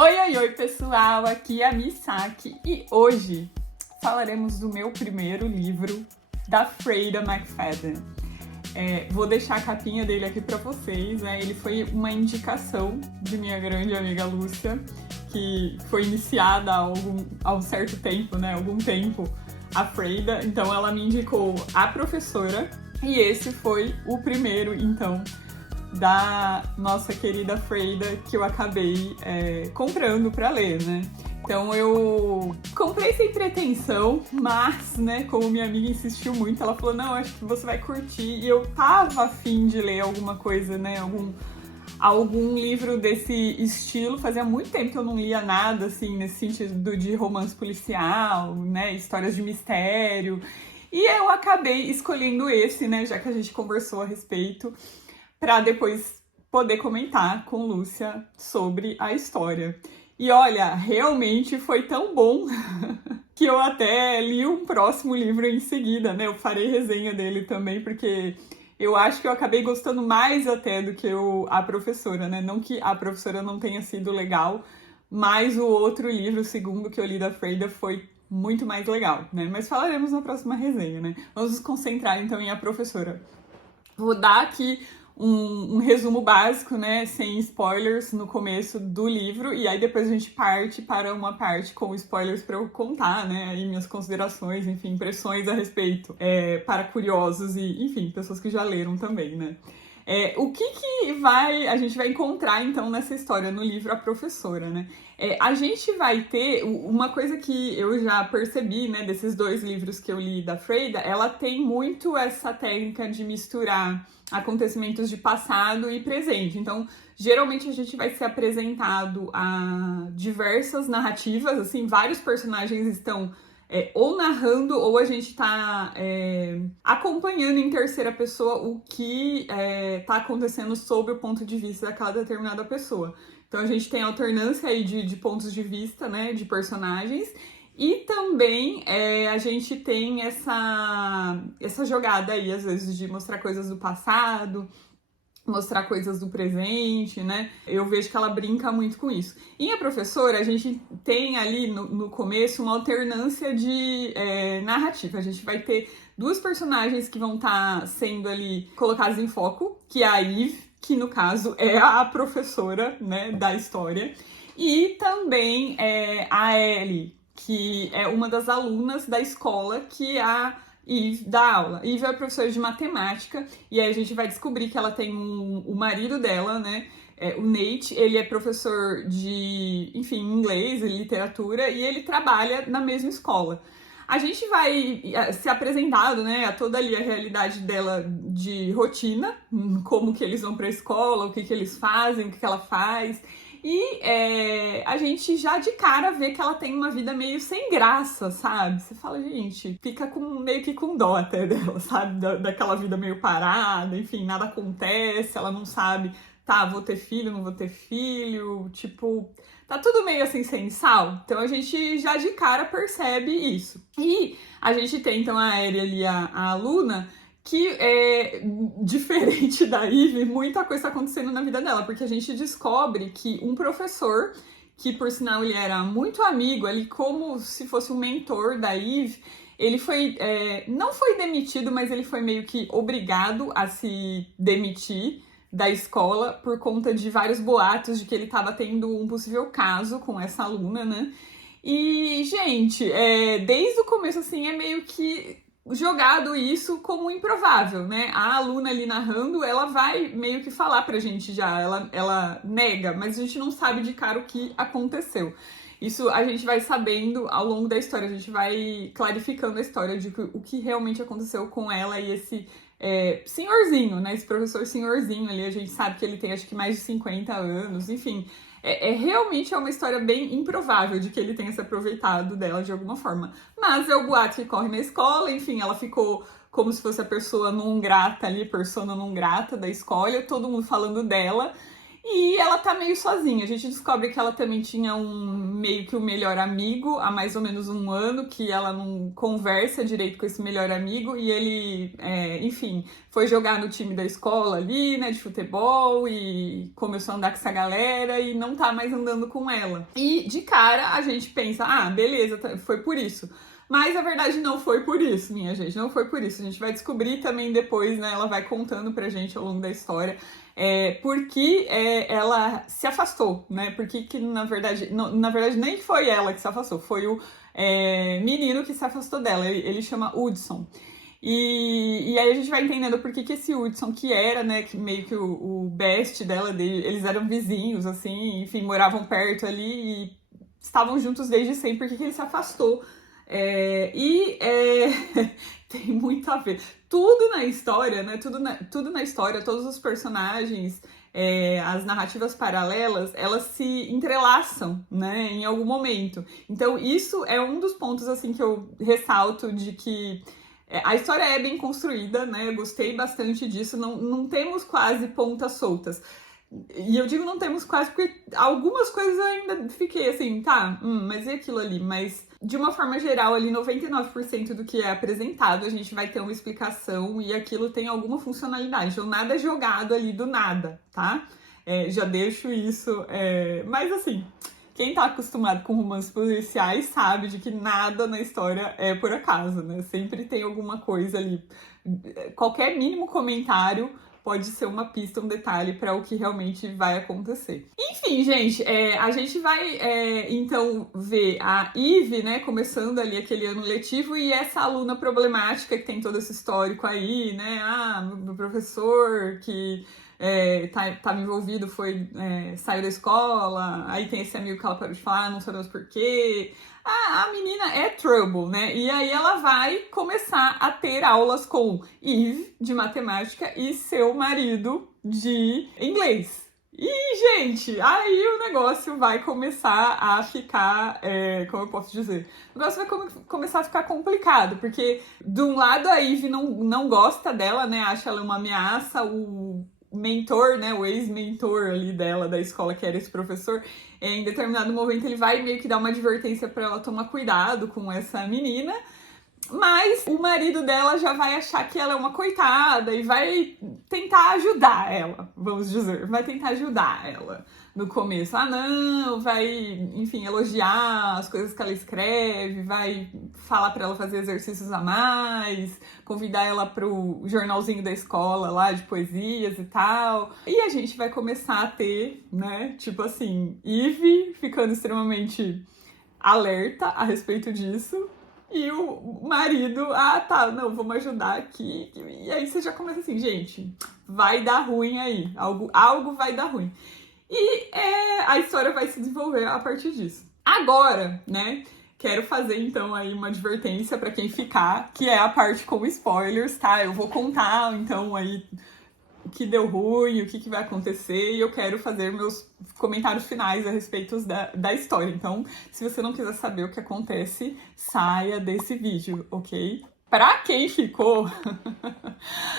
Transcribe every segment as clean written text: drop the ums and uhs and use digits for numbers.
Oi, pessoal, aqui é a Misaki e hoje falaremos do meu primeiro livro, da Freida McFadden. Vou deixar a capinha dele aqui para vocês, né? Ele foi uma indicação de minha grande amiga Lúcia, que foi iniciada há um certo tempo, né? Algum tempo, a Freida, então ela me indicou A Professora e esse foi o primeiro, então, da nossa querida Freida que eu acabei comprando para ler, né? Então eu comprei sem pretensão, mas, né, como minha amiga insistiu muito, ela falou, não, acho que você vai curtir, e eu tava afim de ler alguma coisa, né, algum livro desse estilo. Fazia muito tempo que eu não lia nada, assim, nesse sentido de romance policial, né, histórias de mistério, e eu acabei escolhendo esse, né, já que a gente conversou a respeito, para depois poder comentar com Lúcia sobre a história. E olha, realmente foi tão bom que eu até li um próximo livro em seguida, né? Eu farei resenha dele também, porque eu acho que eu acabei gostando mais até do que A Professora, né? Não que A Professora não tenha sido legal, mas o outro livro, o segundo que eu li da Freida, foi muito mais legal, né? Mas falaremos na próxima resenha, né? Vamos nos concentrar então em A Professora. Vou dar aqui um resumo básico, né, sem spoilers no começo do livro, e aí depois a gente parte para uma parte com spoilers para eu contar, né, aí minhas considerações, enfim, impressões a respeito, para curiosos e, enfim, pessoas que já leram também, né. O que a gente vai encontrar, então, nessa história, no livro A Professora, né? A gente vai ter uma coisa que eu já percebi, né, desses dois livros que eu li da Freida, ela tem muito essa técnica de misturar acontecimentos de passado e presente. Então, geralmente a gente vai ser apresentado a diversas narrativas, assim, vários personagens estão ou narrando, ou a gente tá acompanhando em terceira pessoa o que tá acontecendo sob o ponto de vista daquela determinada pessoa. Então a gente tem alternância aí de pontos de vista, né, de personagens, e também a gente tem essa jogada aí, às vezes, de mostrar coisas do passado, mostrar coisas do presente, né? Eu vejo que ela brinca muito com isso. E A Professora, a gente tem ali no começo uma alternância de narrativa. A gente vai ter duas personagens que vão estar sendo ali colocadas em foco, que é a Eve, que no caso é a professora, né, da história, e também a Ellie, que é uma das alunas da escola que a Eve dá aula. Eve é professora de matemática, e aí a gente vai descobrir que ela tem o marido dela, né, o Nate, ele é professor de, enfim, inglês e literatura, e ele trabalha na mesma escola. A gente vai ser apresentado, né, a toda ali a realidade dela de rotina, como que eles vão para a escola, o que eles fazem, o que ela faz. E a gente já de cara vê que ela tem uma vida meio sem graça, sabe? Você fala, gente, fica meio que com dó até dela, sabe? Daquela vida meio parada, enfim, nada acontece, ela não sabe, tá, vou ter filho, não vou ter filho, tipo, tá tudo meio assim sem sal. Então a gente já de cara percebe isso. E a gente tem então a Ellie ali, a aluna, que é diferente da Eve, muita coisa está acontecendo na vida dela, porque a gente descobre que um professor, que por sinal ele era muito amigo, ali como se fosse um mentor da Eve, ele foi, não foi demitido, mas ele foi meio que obrigado a se demitir da escola por conta de vários boatos de que ele estava tendo um possível caso com essa aluna, né? E, gente, desde o começo, assim, é meio que jogado isso como improvável, né? A aluna ali narrando, ela vai meio que falar pra gente já, ela nega, mas a gente não sabe de cara o que aconteceu. Isso a gente vai sabendo ao longo da história, a gente vai clarificando a história de o que realmente aconteceu com ela e esse senhorzinho, né? Esse professor senhorzinho ali, a gente sabe que ele tem acho que mais de 50 anos, enfim. Realmente uma história bem improvável de que ele tenha se aproveitado dela de alguma forma. Mas é o boato que corre na escola, enfim, ela ficou como se fosse a pessoa não grata ali, persona não grata da escola, todo mundo falando dela. E ela tá meio sozinha. A gente descobre que ela também tinha meio que um melhor amigo há mais ou menos um ano, que ela não conversa direito com esse melhor amigo, e ele, enfim, foi jogar no time da escola ali, né, de futebol, e começou a andar com essa galera e não tá mais andando com ela. E de cara a gente pensa, beleza, foi por isso. Mas a verdade não foi por isso, minha gente, não foi por isso. A gente vai descobrir também depois, né, ela vai contando pra gente ao longo da história porque ela se afastou, né? Porque que na verdade nem foi ela que se afastou, foi o menino que se afastou dela. Ele chama Hudson. E aí a gente vai entendendo por que esse Hudson, que era, né, que meio que o best dela, eles eram vizinhos, assim, enfim, moravam perto ali e estavam juntos desde sempre, por que ele se afastou. Tem muito a ver. Tudo na história, né? Tudo na história, todos os personagens, as narrativas paralelas, elas se entrelaçam, né? Em algum momento. Então, isso é um dos pontos, assim, que eu ressalto de que a história é bem construída, né? Eu gostei bastante disso. Não temos quase pontas soltas. E eu digo não temos quase porque algumas coisas eu ainda fiquei assim, mas e aquilo ali? Mas de uma forma geral, ali 99% do que é apresentado, a gente vai ter uma explicação e aquilo tem alguma funcionalidade. Então nada é jogado ali do nada, tá? Já deixo isso. Mas assim, quem tá acostumado com romances policiais sabe de que nada na história é por acaso, né? Sempre tem alguma coisa ali. Qualquer mínimo comentário pode ser uma pista, um detalhe para o que realmente vai acontecer. Enfim, gente, a gente vai então ver a Eve, né, começando ali aquele ano letivo e essa aluna problemática que tem todo esse histórico aí, né, meu professor que tava envolvido saiu da escola, aí tem esse amigo que ela parou de falar, não sabemos por quê. A menina é trouble, né? E aí ela vai começar a ter aulas com Eve, de matemática, e seu marido de inglês. E, gente, aí o negócio vai começar a ficar, como eu posso dizer? O negócio vai começar a ficar complicado, porque, de um lado, a Eve não gosta dela, né? Acha ela uma ameaça, o mentor, né, o ex-mentor ali dela, da escola, que era esse professor, em determinado momento ele vai meio que dar uma advertência para ela tomar cuidado com essa menina, mas o marido dela já vai achar que ela é uma coitada e vai tentar ajudar ela, vamos dizer, vai tentar ajudar ela no começo. Não, vai, enfim, elogiar as coisas que ela escreve, vai falar para ela fazer exercícios a mais, convidar ela pro jornalzinho da escola lá de poesias e tal. E a gente vai começar a ter, né, tipo assim, Eve ficando extremamente alerta a respeito disso. E o marido, não, vamos ajudar aqui. E aí você já começa assim, gente, vai dar ruim aí, algo vai dar ruim. E a história vai se desenvolver a partir disso. Agora, né, quero fazer então aí uma advertência para quem ficar, que é a parte com spoilers, tá? Eu vou contar então aí o que deu ruim, o que vai acontecer, e eu quero fazer meus comentários finais a respeito da história. Então, se você não quiser saber o que acontece, saia desse vídeo, ok? Pra quem ficou,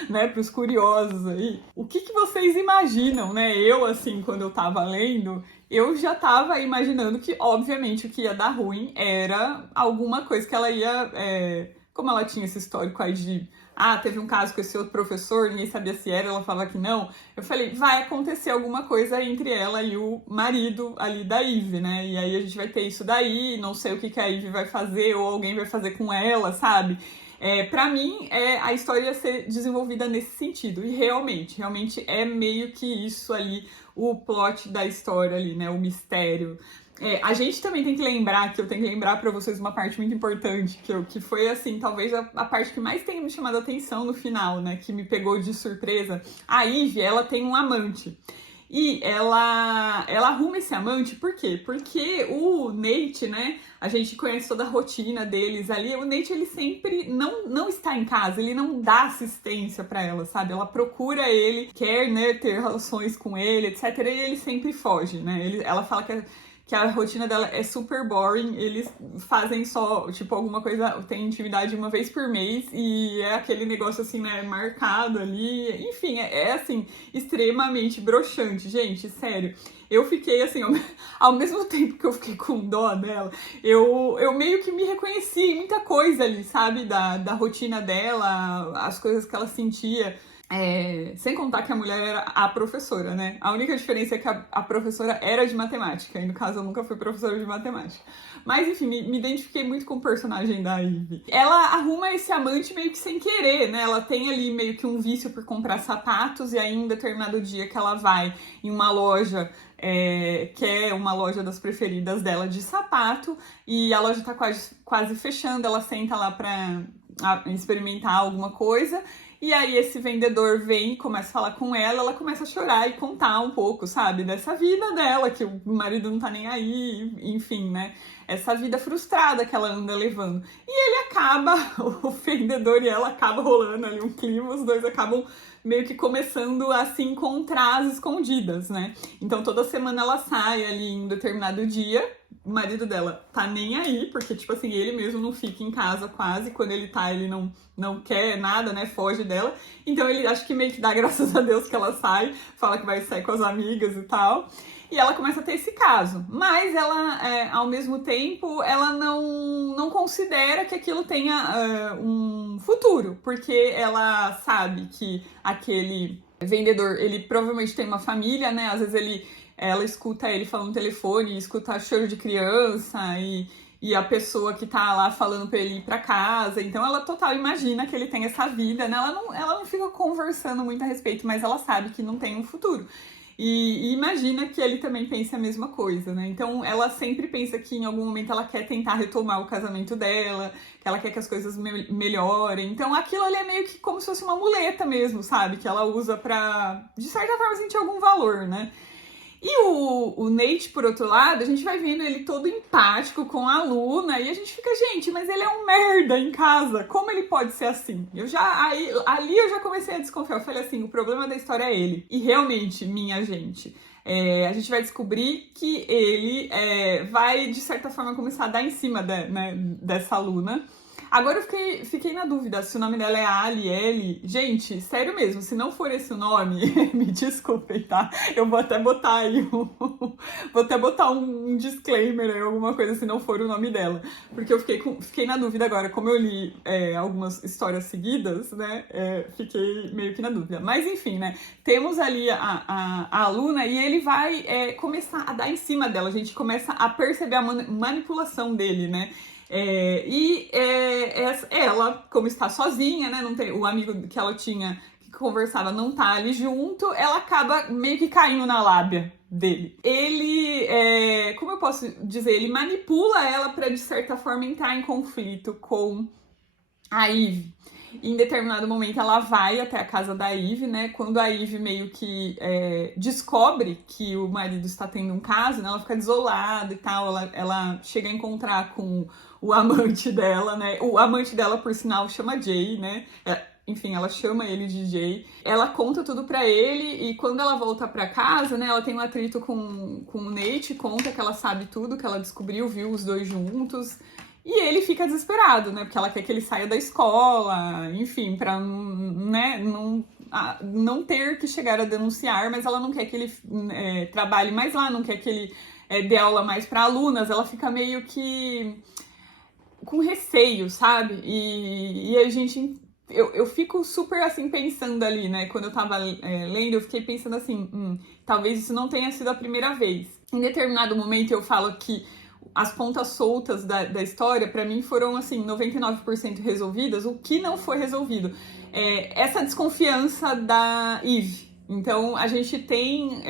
né, pros curiosos aí, o que vocês imaginam, né? Eu, assim, quando eu tava lendo, eu já tava imaginando que, obviamente, o que ia dar ruim era alguma coisa que ela ia... como ela tinha esse histórico aí de... teve um caso com esse outro professor, ninguém sabia se era, ela falava que não. Eu falei, vai acontecer alguma coisa entre ela e o marido ali da Eve, né? E aí a gente vai ter isso daí, não sei o que a Eve vai fazer, ou alguém vai fazer com ela, sabe? Pra mim, a história ia ser desenvolvida nesse sentido. E realmente é meio que isso ali, o plot da história ali, né? O mistério. A gente também tem que lembrar, que eu tenho que lembrar pra vocês uma parte muito importante, que foi, assim, talvez a parte que mais tenha me chamado a atenção no final, né, que me pegou de surpresa. A Eve, ela tem um amante. E ela arruma esse amante, por quê? Porque o Nate, né, a gente conhece toda a rotina deles ali, o Nate, ele sempre não está em casa, ele não dá assistência pra ela, sabe? Ela procura ele, quer, né, ter relações com ele, etc, e ele sempre foge, né? Ela fala que que a rotina dela é super boring, eles fazem só, tipo, alguma coisa, tem intimidade uma vez por mês, e é aquele negócio, assim, né, marcado ali, enfim, é assim, extremamente broxante, gente, sério. Eu fiquei, assim, ao mesmo tempo que eu fiquei com dó dela, eu meio que me reconheci em muita coisa ali, sabe, da rotina dela, as coisas que ela sentia. Sem contar que a mulher era a professora, né? A única diferença é que a professora era de matemática, e no caso eu nunca fui professora de matemática. Mas enfim, me identifiquei muito com o personagem da Ivy. Ela arruma esse amante meio que sem querer, né? Ela tem ali meio que um vício por comprar sapatos, e aí em um determinado dia que ela vai em uma loja, que é uma loja das preferidas dela de sapato, e a loja tá quase fechando, ela senta lá pra experimentar alguma coisa. E aí esse vendedor vem, começa a falar com ela começa a chorar e contar um pouco, sabe, dessa vida dela, que o marido não tá nem aí, enfim, né? Essa vida frustrada que ela anda levando. E ele acaba, o vendedor e ela acabam rolando ali um clima, os dois acabam meio que começando a se encontrar às escondidas, né? Então toda semana ela sai ali em um determinado dia, o marido dela tá nem aí, porque, tipo assim, ele mesmo não fica em casa quase, quando ele tá, ele não quer nada, né, foge dela, então ele acho que meio que dá graças a Deus que ela sai, fala que vai sair com as amigas e tal, e ela começa a ter esse caso, mas ela, ao mesmo tempo, ela não considera que aquilo tenha um futuro, porque ela sabe que aquele vendedor, ele provavelmente tem uma família, né, às vezes ela escuta ele falando no telefone, escuta choro de criança e a pessoa que tá lá falando pra ele ir pra casa. Então ela total imagina que ele tem essa vida, né? Ela não fica conversando muito a respeito, mas ela sabe que não tem um futuro. E imagina que ele também pensa a mesma coisa, né? Então ela sempre pensa que em algum momento ela quer tentar retomar o casamento dela, que ela quer que as coisas melhorem. Então aquilo ali é meio que como se fosse uma muleta mesmo, sabe? Que ela usa pra, de certa forma, sentir algum valor, né? E o Nate, por outro lado, a gente vai vendo ele todo empático com a Luna, e a gente fica, gente, mas ele é um merda em casa, como ele pode ser assim? Ali eu já comecei a desconfiar, eu falei assim, o problema da história é ele. E realmente, minha gente, a gente vai descobrir que ele vai, de certa forma, começar a dar em cima dessa Luna. Agora eu fiquei na dúvida se o nome dela é Ali, Ellie. Gente, sério mesmo, se não for esse o nome, me desculpem, tá? Eu vou até botar aí vou até botar um disclaimer aí, alguma coisa, se não for o nome dela. Porque eu fiquei na dúvida agora, como eu li algumas histórias seguidas, né? Fiquei meio que na dúvida. Mas enfim, né? Temos ali a Luna e ele vai começar a dar em cima dela. A gente começa a perceber a manipulação dele, né? Ela, como está sozinha, né? Não tem, o amigo que ela tinha que conversava não tá ali junto, ela acaba meio que caindo na lábia dele. Ele, como eu posso dizer, ele manipula ela para de certa forma entrar em conflito com a Ivy. Em determinado momento ela vai até a casa da Ivy, né? Quando a Ivy meio que descobre que o marido está tendo um caso, né? Ela fica desolada e tal, ela chega a encontrar com o amante dela, né? O amante dela, por sinal, chama Jay, né? Enfim, ela chama ele de Jay. Ela conta tudo pra ele e quando ela volta pra casa, né? Ela tem um atrito com o Nate, conta que ela sabe tudo, que ela descobriu, viu os dois juntos. E ele fica desesperado, né? Porque ela quer que ele saia da escola, enfim, pra, né, não ter que chegar a denunciar, mas ela não quer que ele trabalhe mais lá, não quer que ele dê aula mais para alunas, ela fica meio que com receio, sabe? E a gente... Eu fico super, assim, pensando ali, né? Quando eu tava lendo, eu fiquei pensando assim, talvez isso não tenha sido a primeira vez. Em determinado momento eu falo que as pontas soltas da história, pra mim, foram, assim, 99% resolvidas. O que não foi resolvido? Essa desconfiança da Eve. Então, a gente tem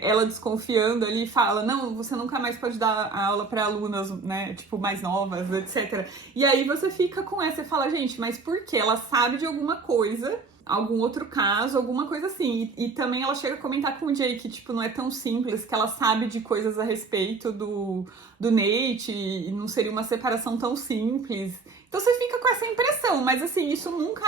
ela desconfiando ali e fala, não, você nunca mais pode dar aula para alunas, né, tipo, mais novas, etc. E aí você fica com essa e fala, gente, mas por quê? Ela sabe de alguma coisa, algum outro caso, alguma coisa assim. E também ela chega a comentar com o Jay que, tipo, não é tão simples, que ela sabe de coisas a respeito do Nate e não seria uma separação tão simples. Então você fica com essa impressão, mas assim, isso nunca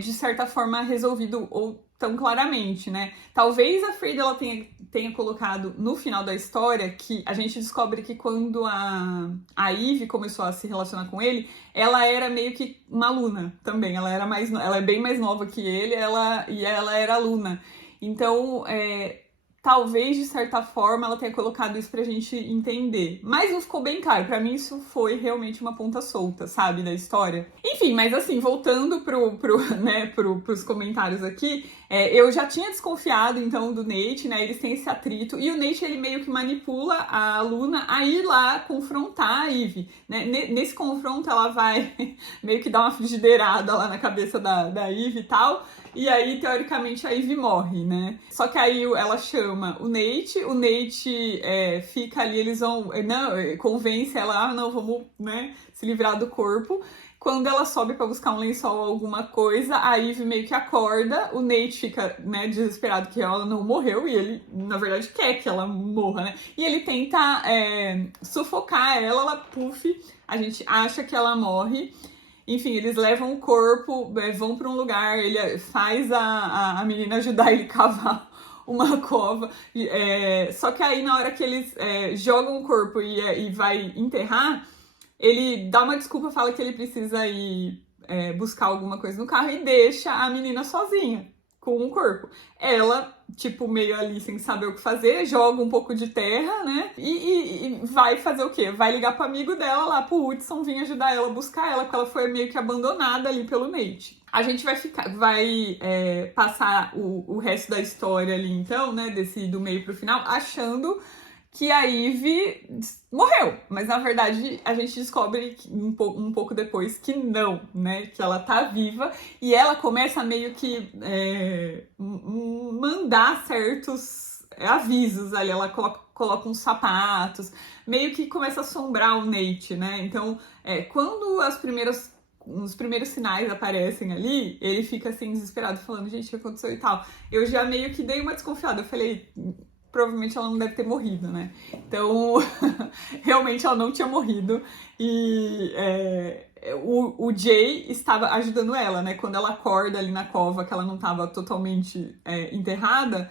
de certa forma, resolvido ou tão claramente, né? Talvez a Freda ela tenha colocado no final da história que a gente descobre que quando a Eve começou a se relacionar com ele, ela era meio que uma aluna também. Ela é bem mais nova que ele, e ela era aluna. Então, talvez, de certa forma, ela tenha colocado isso pra gente entender. Mas não ficou bem claro. Pra mim, isso foi realmente uma ponta solta, sabe, da história. Enfim, mas assim, voltando pros comentários aqui, eu já tinha desconfiado, então, do Nate, né? Eles têm esse atrito. E o Nate, ele meio que manipula a Luna a ir lá confrontar a Eve, né? Nesse confronto, ela vai meio que dar uma frigideirada lá na cabeça da Eve e tal. E aí, teoricamente, a Eve morre, né? Só que aí ela chama o Nate fica ali, eles vão... convence ela, não, vamos, né, se livrar do corpo. Quando ela sobe pra buscar um lençol ou alguma coisa, a Eve meio que acorda, o Nate fica, né, desesperado que ela não morreu, e ele, na verdade, quer que ela morra, né? E ele tenta sufocar ela, puff, a gente acha que ela morre. Enfim, eles levam o corpo, vão pra um lugar, ele faz a menina ajudar ele a cavar uma cova. Só que aí, na hora que eles jogam o corpo e vai enterrar, ele dá uma desculpa, fala que ele precisa ir buscar alguma coisa no carro e deixa a menina sozinha com o corpo. Ela, tipo, meio ali sem saber o que fazer, joga um pouco de terra, né? E vai fazer o quê? Vai ligar pro amigo dela lá, pro Hudson, vir ajudar ela a buscar ela, porque ela foi meio que abandonada ali pelo Nate. A gente vai passar o resto da história ali, então, né? Do meio pro final, achando que a Eve morreu, mas na verdade a gente descobre um pouco depois que não, né, que ela tá viva, e ela começa a meio que mandar certos avisos ali, ela coloca uns sapatos, meio que começa a assombrar o Nate, né, então quando os primeiros sinais aparecem ali, ele fica assim desesperado, falando, gente, o que aconteceu e tal. Eu já meio que dei uma desconfiada, eu falei, provavelmente ela não deve ter morrido, né? Então, realmente ela não tinha morrido. E o Jay estava ajudando ela, né? Quando ela acorda ali na cova, que ela não estava totalmente enterrada,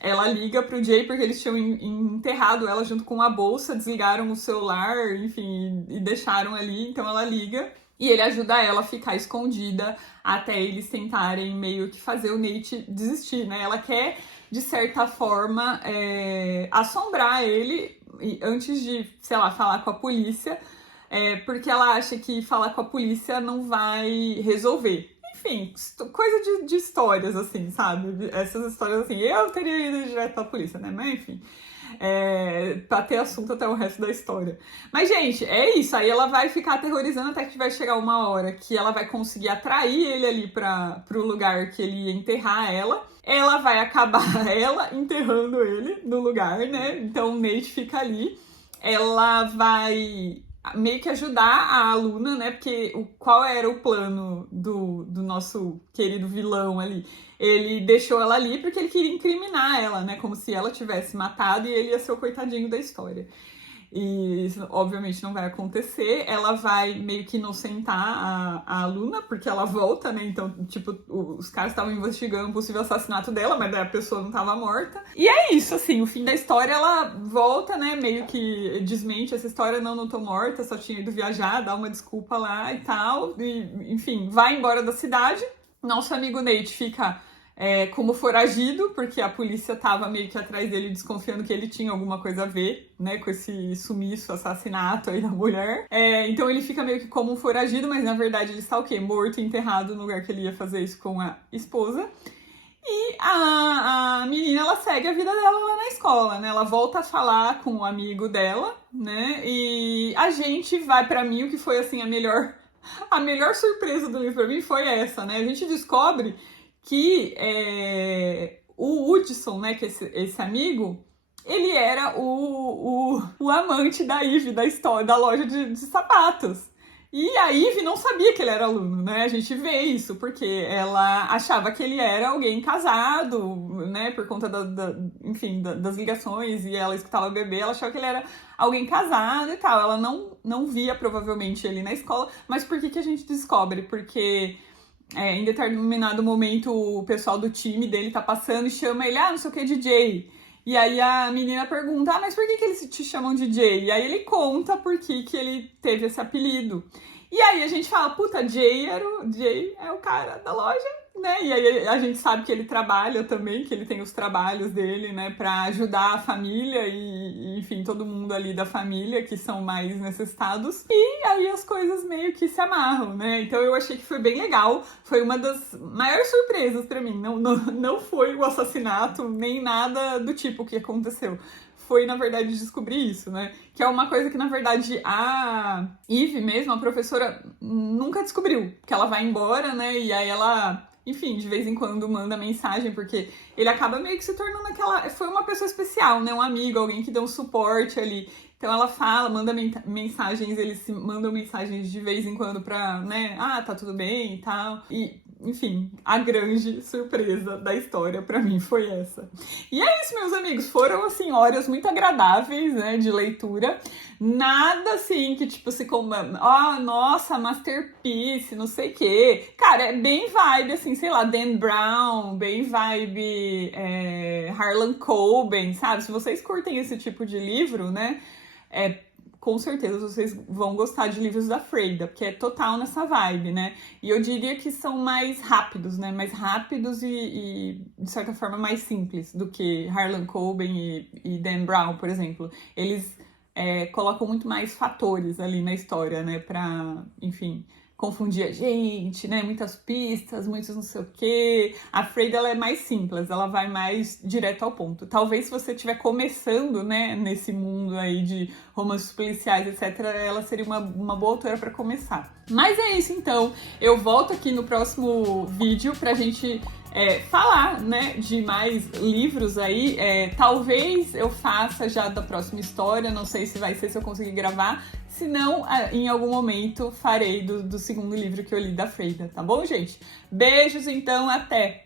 ela liga pro Jay porque eles tinham enterrado ela junto com a bolsa, desligaram o celular, enfim, e deixaram ali. Então ela liga e ele ajuda ela a ficar escondida até eles tentarem meio que fazer o Nate desistir, né? Ela quer, de certa forma, assombrar ele antes de, sei lá, falar com a polícia, porque ela acha que falar com a polícia não vai resolver. Enfim, coisa de histórias, assim, sabe? Essas histórias, assim, eu teria ido direto pra polícia, né? Mas, enfim, pra ter assunto até o resto da história. Mas, gente, é isso. Aí ela vai ficar aterrorizando até que vai chegar uma hora que ela vai conseguir atrair ele ali pro lugar que ele ia enterrar ela. Ela vai acabar enterrando ele no lugar, né? Então o Nate fica ali. Ela vai meio que ajudar a Luna, né? Porque qual era o plano do nosso querido vilão ali? Ele deixou ela ali porque ele queria incriminar ela, né? Como se ela tivesse matado e ele ia ser o coitadinho da história. E isso, obviamente, não vai acontecer. Ela vai meio que inocentar a Luna, porque ela volta, né? Então, tipo, os caras estavam investigando um possível assassinato dela, mas daí a pessoa não estava morta. E é isso, assim, o fim da história, ela volta, né? Meio que desmente essa história, não tô morta, só tinha ido viajar, dá uma desculpa lá e tal. E, enfim, vai embora da cidade. Nosso amigo Nate fica como foragido, porque a polícia tava meio que atrás dele, desconfiando que ele tinha alguma coisa a ver, né, com esse sumiço, assassinato aí da mulher. Então ele fica meio que como um foragido, mas na verdade ele está o quê? Morto e enterrado no lugar que ele ia fazer isso com a esposa. E a menina, ela segue a vida dela lá na escola, né? Ela volta a falar com o amigo dela, né? E a gente vai, pra mim, o que foi, assim, a melhor surpresa do livro pra mim foi essa, né? A gente descobre que o Hudson, né, que esse amigo, ele era o amante da Eve, da história, da loja de sapatos. E a Eve não sabia que ele era aluno, né? A gente vê isso, porque ela achava que ele era alguém casado, né? Por conta enfim, das ligações, e ela escutava bebê, ela achava que ele era alguém casado e tal. Ela não via, provavelmente, ele na escola. Mas por que a gente descobre? Porque em determinado momento o pessoal do time dele tá passando e chama ele, não sei o que, DJ. E aí a menina pergunta, mas por que eles te chamam DJ? E aí ele conta por que ele teve esse apelido. E aí a gente fala, puta, Jay é o cara da loja, né? E aí a gente sabe que ele trabalha também, que ele tem os trabalhos dele, né? Pra ajudar a família e enfim, todo mundo ali da família que são mais necessitados. E aí as coisas meio que se amarram, né? Então eu achei que foi bem legal. Foi uma das maiores surpresas pra mim. Não foi o assassinato, nem nada do tipo que aconteceu. Foi, na verdade, descobrir isso, né? Que é uma coisa que, na verdade, a Eve mesmo, a professora, nunca descobriu. Que ela vai embora, né? E aí ela, enfim, de vez em quando manda mensagem, porque ele acaba meio que se tornando aquela... Foi uma pessoa especial, né? Um amigo, alguém que deu um suporte ali. Então ela fala, manda mensagens, eles se mandam mensagens de vez em quando pra, né? Tá tudo bem e tal. E, enfim, a grande surpresa da história pra mim foi essa. E é isso, meus amigos. Foram, assim, horas muito agradáveis, né? De leitura. Nada, assim, que, tipo, nossa, masterpiece, não sei o quê. Cara, é bem vibe, assim, sei lá, Dan Brown, bem vibe Harlan Coben, sabe? Se vocês curtem esse tipo de livro, né? Com certeza vocês vão gostar de livros da Freida, porque é total nessa vibe, né? E eu diria que são mais rápidos, né? Mais rápidos e de certa forma, mais simples do que Harlan Coben e Dan Brown, por exemplo. Eles colocam muito mais fatores ali na história, né? Pra, enfim, confundir a gente, né? Muitas pistas, muitos não sei o quê. A Freida, ela é mais simples, ela vai mais direto ao ponto. Talvez se você estiver começando, né, nesse mundo aí de romances policiais, etc., ela seria uma boa autora para começar. Mas é isso, então. Eu volto aqui no próximo vídeo pra gente falar, né, de mais livros aí. Talvez eu faça já da próxima história, não sei se vai ser, se eu conseguir gravar. Se não, em algum momento farei do segundo livro que eu li da Freida, tá bom, gente? Beijos, então, até!